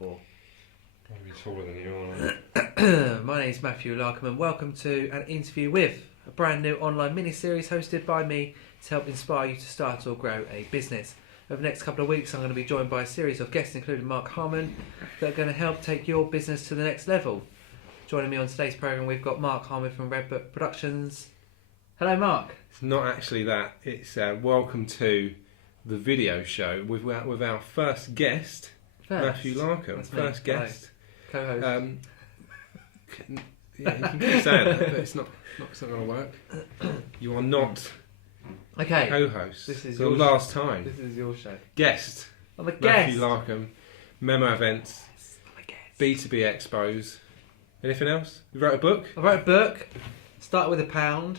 4. Maybe taller than you are. My name's Matthew Larcome and welcome to an interview with a brand new online mini-series hosted by me to help inspire you to start or grow a business. Over the next couple of weeks I'm going to be joined by a series of guests including Mark Harmon that are going to help take your business to the next level. Joining me on today's programme we've got Mark Harmon from Red Book Productions. Hello Mark. It's not actually that. It's welcome to the video show with our first guest, Matthew Larcome. That's first me. guest. Co-host. Yeah, you can keep saying that, but it's not going to work. You are not Okay. co-host. This is the your last time. This is your show. Guest. I'm a guest. Matthew Larcome. Memo events. I'm a guest. B2B expos. Anything else? You wrote a book? I wrote a book. Started with £1.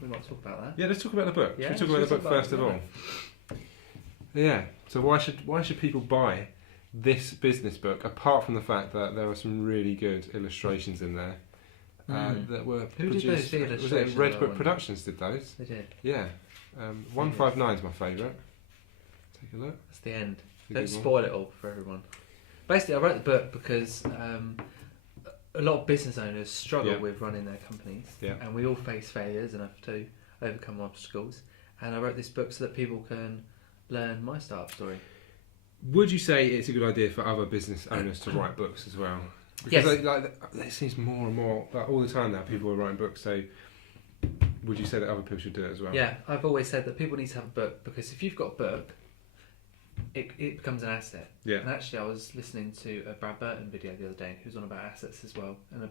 We might talk about that. Yeah, let's talk about the book. Yeah, Should we talk about the book first of all? Yeah. So why should people buy this business book, apart from the fact that there are some really good illustrations in there that were Who produced? did those illustrations? Was it Red Book Productions did those? They did. Yeah. 159 is my favourite. Take a look. That's the end. The Don't good one. spoil it all for everyone. Basically, I wrote the book because a lot of business owners struggle with running their companies, and we all face failures and have to overcome obstacles. And I wrote this book so that people can learn my startup story. Would you say it's a good idea for other business owners to write books as well? Because it seems more and more, like all the time now, people are writing books. So, would you say that other people should do it as well? Yeah, I've always said that people need to have a book because if you've got a book, it becomes an asset. Yeah. And actually, I was listening to a Brad Burton video the other day, who's on about assets as well, and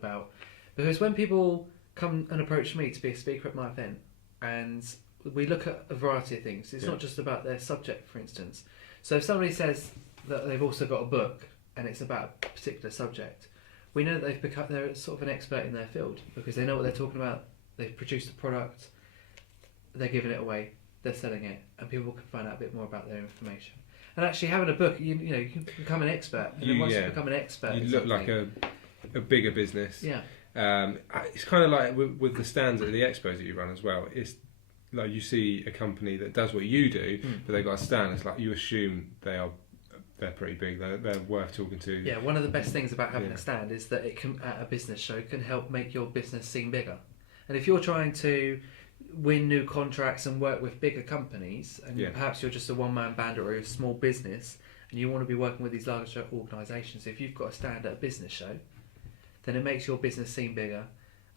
because when people come and approach me to be a speaker at my event, and we look at a variety of things. It's not just about their subject, for instance. So if somebody says that they've also got a book and it's about a particular subject, we know that they're sort of an expert in their field because they know what they're talking about. They've produced a product, they're giving it away, they're selling it, and people can find out a bit more about their information. And actually, having a book, you can become an expert. And then once you become an expert, you look like a bigger business. Yeah. It's kind of like with the stands at the expos that you run as well. It's like you see a company that does what you do, but they've got a stand. It's like you assume they're pretty big. They're worth talking to. Yeah, one of the best things about having a stand is that it can, at a business show, can help make your business seem bigger. And if you're trying to win new contracts and work with bigger companies, and perhaps you're just a one-man band or a small business, and you want to be working with these larger organisations, if you've got a stand at a business show, then it makes your business seem bigger.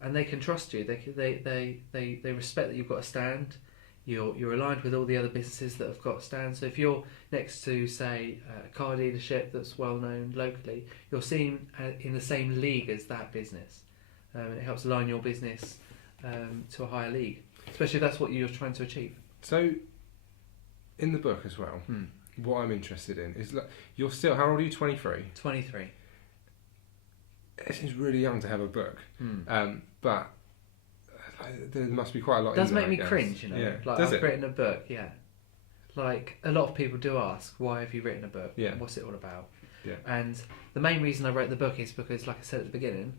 And they can trust you. They respect that you've got a stand. You're aligned with all the other businesses that have got stands. So if you're next to, say, a car dealership that's well known locally, you're seen in the same league as that business, and it helps align your business to a higher league, especially if that's what you're trying to achieve. So, in the book as well, what I'm interested in is you're still. How old are you? 23. 23. It seems really young to have a book, but there must be quite a lot. It does in there, make me I guess. cringe, you know. Yeah. Like Does I've it? written a book, Like a lot of people do ask, why have you written a book? Yeah. What's it all about? Yeah. And the main reason I wrote the book is because, like I said at the beginning,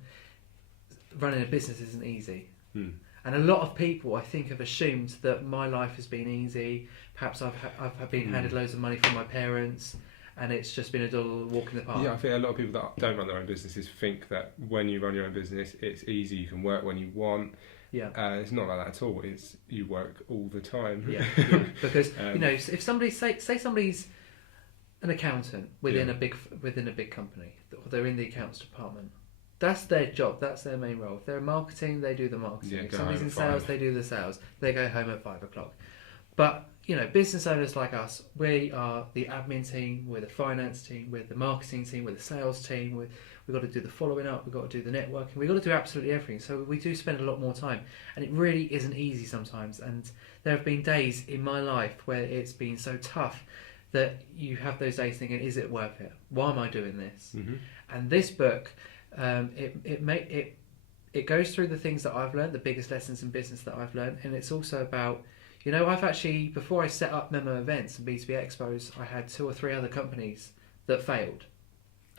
running a business isn't easy. And a lot of people, I think, have assumed that my life has been easy. Perhaps I've been handed loads of money from my parents, and it's just been a dull walk in the park. Yeah, I think a lot of people that don't run their own businesses think that when you run your own business, it's easy. You can work when you want. Yeah. It's not like that at all. It's you work all the time. Yeah. Because if somebody say somebody's an accountant within a big company, or they're in the accounts department. That's their job. That's their main role. If they're in marketing, they do the marketing. If somebody's in sales, they do the sales. They go home at 5 o'clock. But business owners like us, we are the admin team, we're the finance team, we're the marketing team, we're the sales team. We've got to do the following up. We've got to do the networking. We've got to do absolutely everything. So we do spend a lot more time, and it really isn't easy sometimes. And there have been days in my life where it's been so tough that you have those days thinking, "Is it worth it? Why am I doing this?" And this book. It goes through the things that I've learned, the biggest lessons in business that I've learned, and it's also about, I've actually, before I set up Memo Events and B2B Expos, I had 2 or 3 other companies that failed,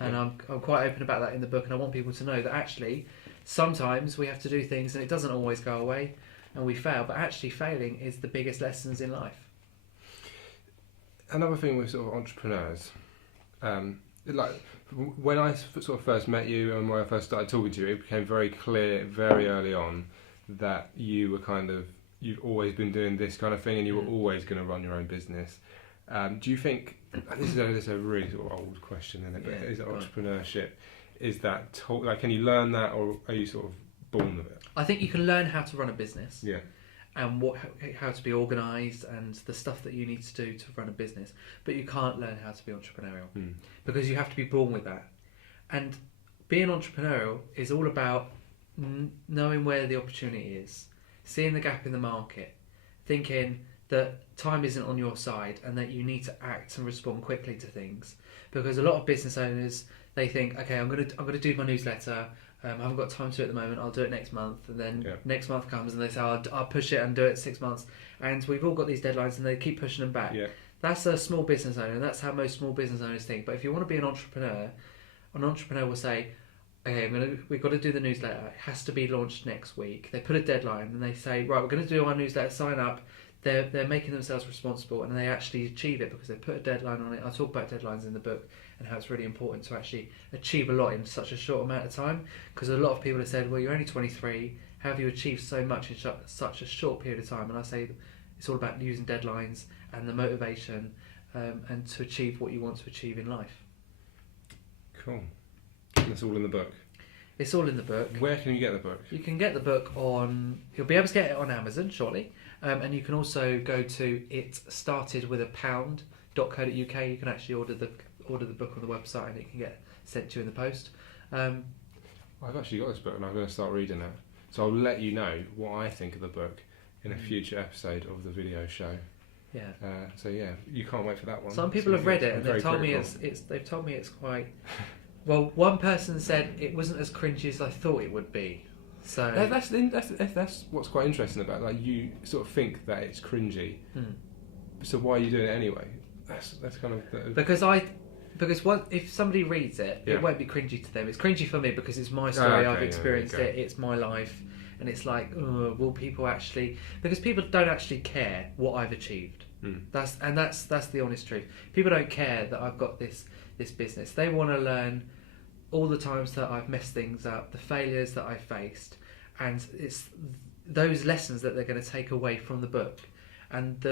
and I'm quite open about that in the book, and I want people to know that actually, sometimes we have to do things, and it doesn't always go away, and we fail, but actually failing is the biggest lessons in life. Another thing with sort of entrepreneurs, like when I sort of first met you and when I first started talking to you, it became very clear very early on that you were you've always been doing this kind of thing and you were always going to run your own business. Do you think, this is a really sort of old question, isn't it? But is entrepreneurship, is that can you learn that, or are you sort of born with it? I think you can learn how to run a business. Yeah. And how to be organised and the stuff that you need to do to run a business, but you can't learn how to be entrepreneurial because you have to be born with that. And being entrepreneurial is all about knowing where the opportunity is, seeing the gap in the market, thinking that time isn't on your side and that you need to act and respond quickly to things. Because a lot of business owners, they think, okay, I'm gonna do my newsletter. I haven't got time to it at the moment. I'll do it next month, and then next month comes, and they say, I'll push it and do it 6 months. And we've all got these deadlines, and they keep pushing them back. Yeah. That's a small business owner, and that's how most small business owners think. But if you want to be an entrepreneur will say, okay, we've got to do the newsletter. It has to be launched next week. They put a deadline, and they say, right, we're going to do our newsletter. Sign up. They're making themselves responsible, and they actually achieve it because they put a deadline on it. I talk about deadlines in the book and how it's really important to actually achieve a lot in such a short amount of time, because a lot of people have said, well, you're only 23, how have you achieved so much in such a short period of time? And I say it's all about using deadlines and the motivation and to achieve what you want to achieve in life. Cool. That's all in the book. It's all in the book. Where can you get the book? You can get the book you'll be able to get it on Amazon shortly, and you can also go to itstartedwithapound.co.uk. You can actually order the book on the website, and it can get sent to you in the post. I've actually got this book and I'm going to start reading it, so I'll let you know what I think of the book in a future episode of the video show. Yeah. So yeah, you can't wait for that one. Some people have read it and they've told me it's quite. Well, one person said it wasn't as cringy as I thought it would be. So that's what's quite interesting about it. Like, you sort of think that it's cringy, so why are you doing it anyway? That's kind of because if somebody reads it, it won't be cringy to them. It's cringy for me because it's my story. I've experienced it. It's my life, and it's like, will people actually? Because people don't actually care what I've achieved. That's the honest truth. People don't care that I've got this business. They want to learn all the times that I've messed things up, the failures that I faced, and it's those lessons that they're going to take away from the book. And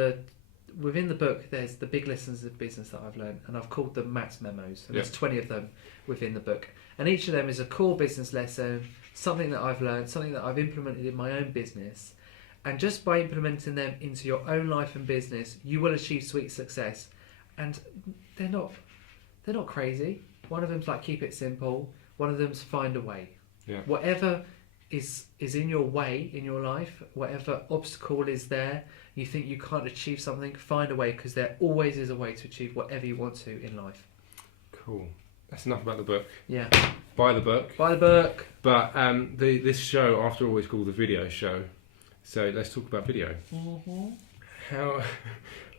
within the book, there's the big lessons of business that I've learned, and I've called them Matt's Memos, and there's 20 of them within the book. And each of them is a core business lesson, something that I've learned, something that I've implemented in my own business. And just by implementing them into your own life and business, you will achieve sweet success. And they're not crazy. One of them's like keep it simple. One of them's find a way. Yeah. Whatever is in your way in your life, whatever obstacle is there, you think you can't achieve something, find a way, because there always is a way to achieve whatever you want to in life. Cool. That's enough about the book. Yeah. Buy the book. Buy the book. But this show, after all, is called the video show. So let's talk about video. Mm-hmm. I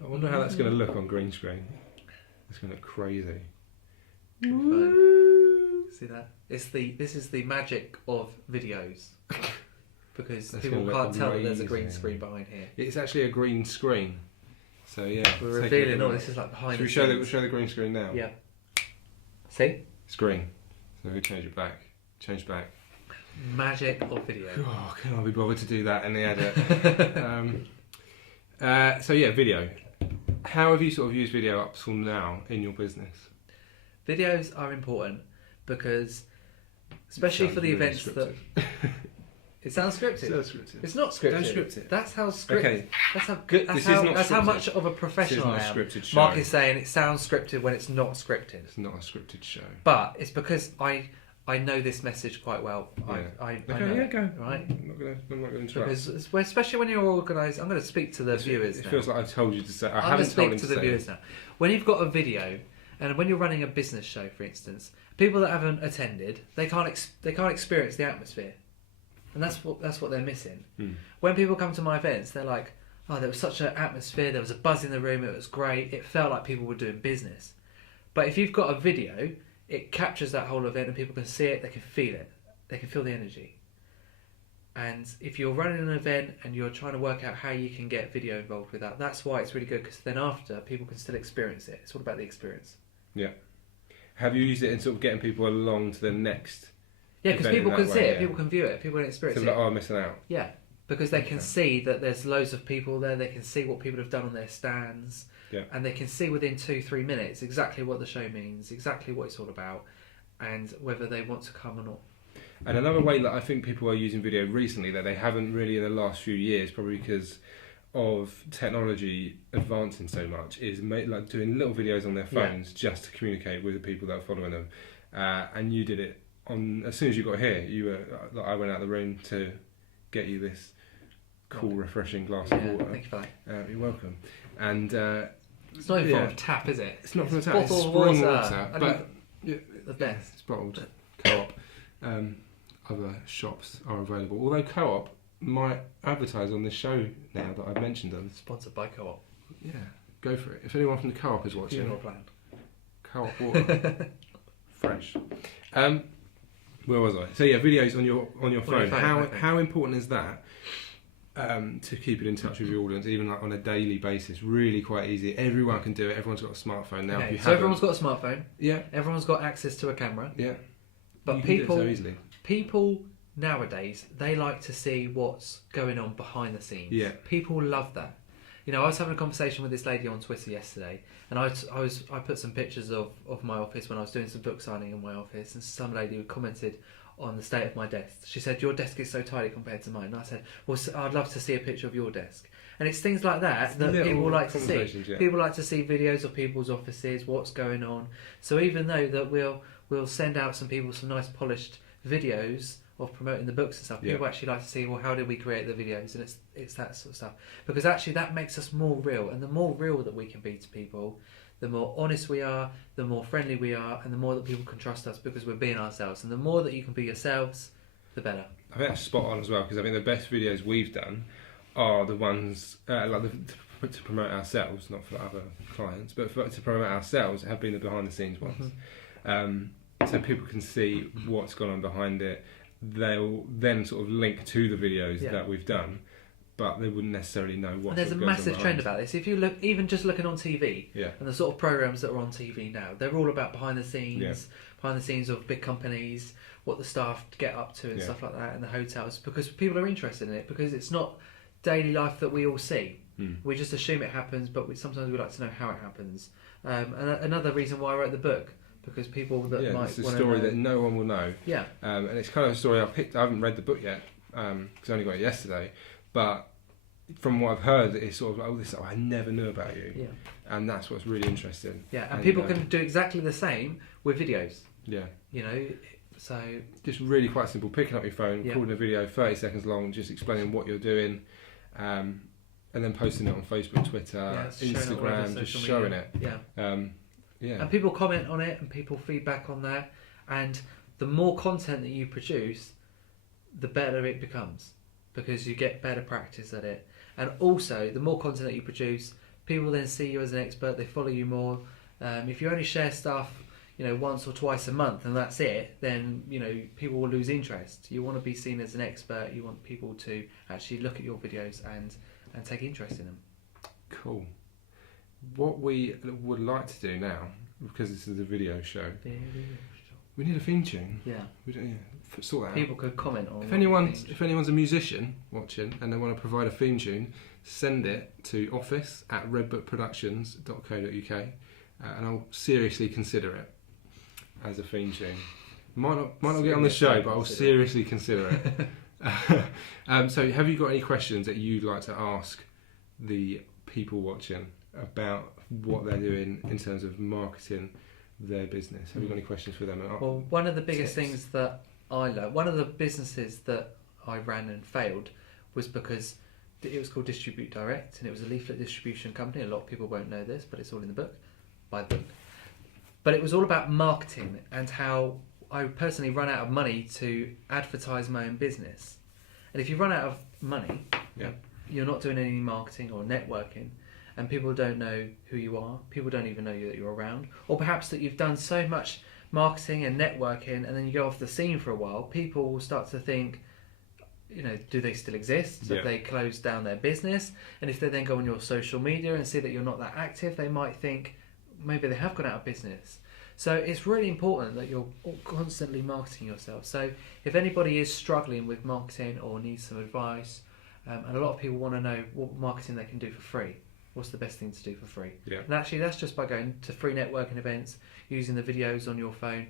wonder how that's going to look on green screen. It's going to look crazy. See that? This is the magic of videos, because people can't tell that there's a green screen behind here. It's actually a green screen. So yeah, we're revealing all this is like behind. Should we show the green screen now? Yeah. See? It's green. So we change it back. Change back. Magic of video. Oh, can I be bothered to do that in the edit? So yeah, video. How have you sort of used video up till now in your business? Videos are important because, especially for the really events scripted. That it sounds scripted. It sounds scripted. It's not scripted. Don't script it. That's how scripted. Okay. That's how good. That's how much of a professional I am. Scripted show. Mark is saying it sounds scripted when it's not scripted. It's not a scripted show. But it's because I know this message quite well. Yeah. I know yeah, go. Right. I'm not going to interrupt. Because especially when you're organised, I'm going to speak to the viewers. It feels like I told you to say. I'm going to speak to the viewers now. When you've got a video, and when you're running a business show, for instance, people that haven't attended, they can't experience the atmosphere, and that's what they're missing. When people come to my events, they're like, "Oh, there was such an atmosphere. There was a buzz in the room. It was great. It felt like people were doing business." But if you've got a video, it captures that whole event, and people can see it. They can feel it. They can feel the energy. And if you're running an event and you're trying to work out how you can get video involved with that, that's why it's really good, because then after, people can still experience it. It's all about the experience. Yeah. Have you used it in sort of getting people along to the next? Yeah, because people can see it, people can view it, people can experience it. Like, I'm missing out. Yeah, because they can see that there's loads of people there. They can see what people have done on their stands, and they can see within 2-3 minutes exactly what the show means, exactly what it's all about, and whether they want to come or not. And another way that I think people are using video recently that they haven't really in the last few years, probably because of technology advancing so much, is like doing little videos on their phones just to communicate with the people that are following them. And you did it as soon as you got here. I went out of the room to get you this cool, refreshing glass of water. Thank you for that. You're welcome. And it's not even from a tap, is it? It's not from a tap. It's spring water, but the best. It's bottled. Co-op. Other shops are available. Although Co-op might advertise on this show now that I've mentioned them. Sponsored by Co-op. Yeah, go for it. If anyone from the Co-op is watching, Co-op water, fresh. Where was I? So yeah, videos on your phone. How important is that to keep it in touch with your audience, even like on a daily basis? Really quite easy. Everyone can do it. Everyone's got a smartphone now. Okay, so everyone's got a smartphone. Yeah. Everyone's got access to a camera. Yeah. But you can do it so easily. People nowadays, they like to see what's going on behind the scenes. Yeah. People love that. You know, I was having a conversation with this lady on Twitter yesterday, and I put some pictures of my office when I was doing some book signing in my office, and some lady commented on the state of my desk. She said, "Your desk is so tidy compared to mine." And I said, "Well, I'd love to see a picture of your desk." And it's things like that that people like to see. Yeah. People like to see videos of people's offices, what's going on. So even though that we'll send out some people some nice polished videos of promoting the books and stuff, people actually like to see, well, how did we create the videos? And it's that sort of stuff, because actually that makes us more real, and the more real that we can be to people, the more honest we are, the more friendly we are, and the more that people can trust us because we're being ourselves. And the more that you can be yourselves, the better. I think that's spot on as well, because I think the best videos we've done are the ones to promote ourselves, not for other clients, but to promote ourselves, have been the behind the scenes ones. So people can see what's gone on behind it. They'll then sort of link to the videos that we've done, but they wouldn't necessarily know what. And there's a massive trend about this. If you look, even just looking on TV, and the sort of programs that are on TV now, they're all about behind the scenes of big companies, what the staff get up to and stuff like that, and the hotels, because people are interested in it, because it's not daily life that we all see. We just assume it happens, but sometimes we like to know how it happens. And another reason why I wrote the book, because people that might want to know. It's a story that no one will know. Yeah. And it's kind of a story I haven't read the book yet, because I only got it yesterday. But from what I've heard, it's sort of like, I never knew about you. Yeah. And that's what's really interesting. Yeah, and people can do exactly the same with videos. Yeah. You know, so... Just really quite simple. Picking up your phone, recording a video, 30 seconds long, just explaining what you're doing, and then posting it on Facebook, Twitter, Instagram, just showing it. Yeah. And people comment on it, and people feedback on that, and the more content that you produce, the better it becomes, because you get better practice at it. And also, the more content that you produce, people then see you as an expert, they follow you more. If you only share stuff, once or twice a month and that's it, then people will lose interest. You want to be seen as an expert. You want people to actually look at your videos and take interest in them. Cool. What we would like to do now, because this is a video show, we need a theme tune. Yeah. Sort that out. People could comment on. If anyone's a musician watching and they want to provide a theme tune, send it to office@redbookproductions.co.uk, and I'll seriously consider it as a theme tune. Might not get on the show, but I'll seriously consider it. So, have you got any questions that you'd like to ask the people watching about what they're doing in terms of marketing their business? Have you got any questions for them? Well, one of the biggest things that I learned, one of the businesses that I ran and failed, was because it was called Distribute Direct, and it was a leaflet distribution company. A lot of people won't know this, but it's all in the book. Buy the book. But it was all about marketing and how I personally run out of money to advertise my own business. And if you run out of money, you're not doing any marketing or networking, and people don't know who you are. People don't even know that you're around. Or perhaps that you've done so much marketing and networking, and then you go off the scene for a while. People will start to think, do they still exist? Have they closed down their business? And if they then go on your social media and see that you're not that active, they might think maybe they have gone out of business. So it's really important that you're constantly marketing yourself. So if anybody is struggling with marketing or needs some advice, and a lot of people want to know what marketing they can do for free, what's the best thing to do for free? Yeah. And actually that's just by going to free networking events, using the videos on your phone,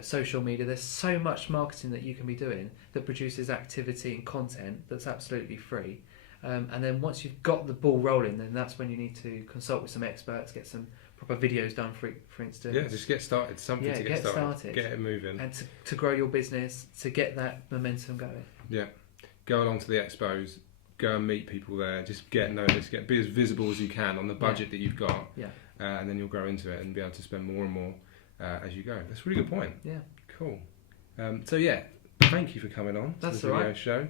social media. There's so much marketing that you can be doing that produces activity and content that's absolutely free. And then once you've got the ball rolling, then that's when you need to consult with some experts, get some proper videos done, for instance. Yeah, just get started. Something to get started. Get it moving. And to grow your business, to get that momentum going. Yeah. Go along to the expos, go and meet people there, just get noticed, be as visible as you can on the budget that you've got. Yeah. And then you'll grow into it and be able to spend more and more as you go. That's a really good point. Yeah. Cool. So yeah, thank you for coming on to the video show.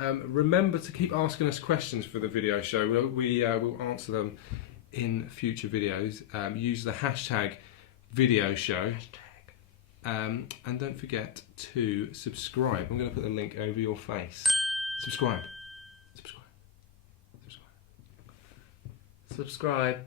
Remember to keep asking us questions for the video show. We will answer them in future videos. Use the hashtag video show. And don't forget to subscribe. I'm going to put the link over your face. Subscribe. Subscribe.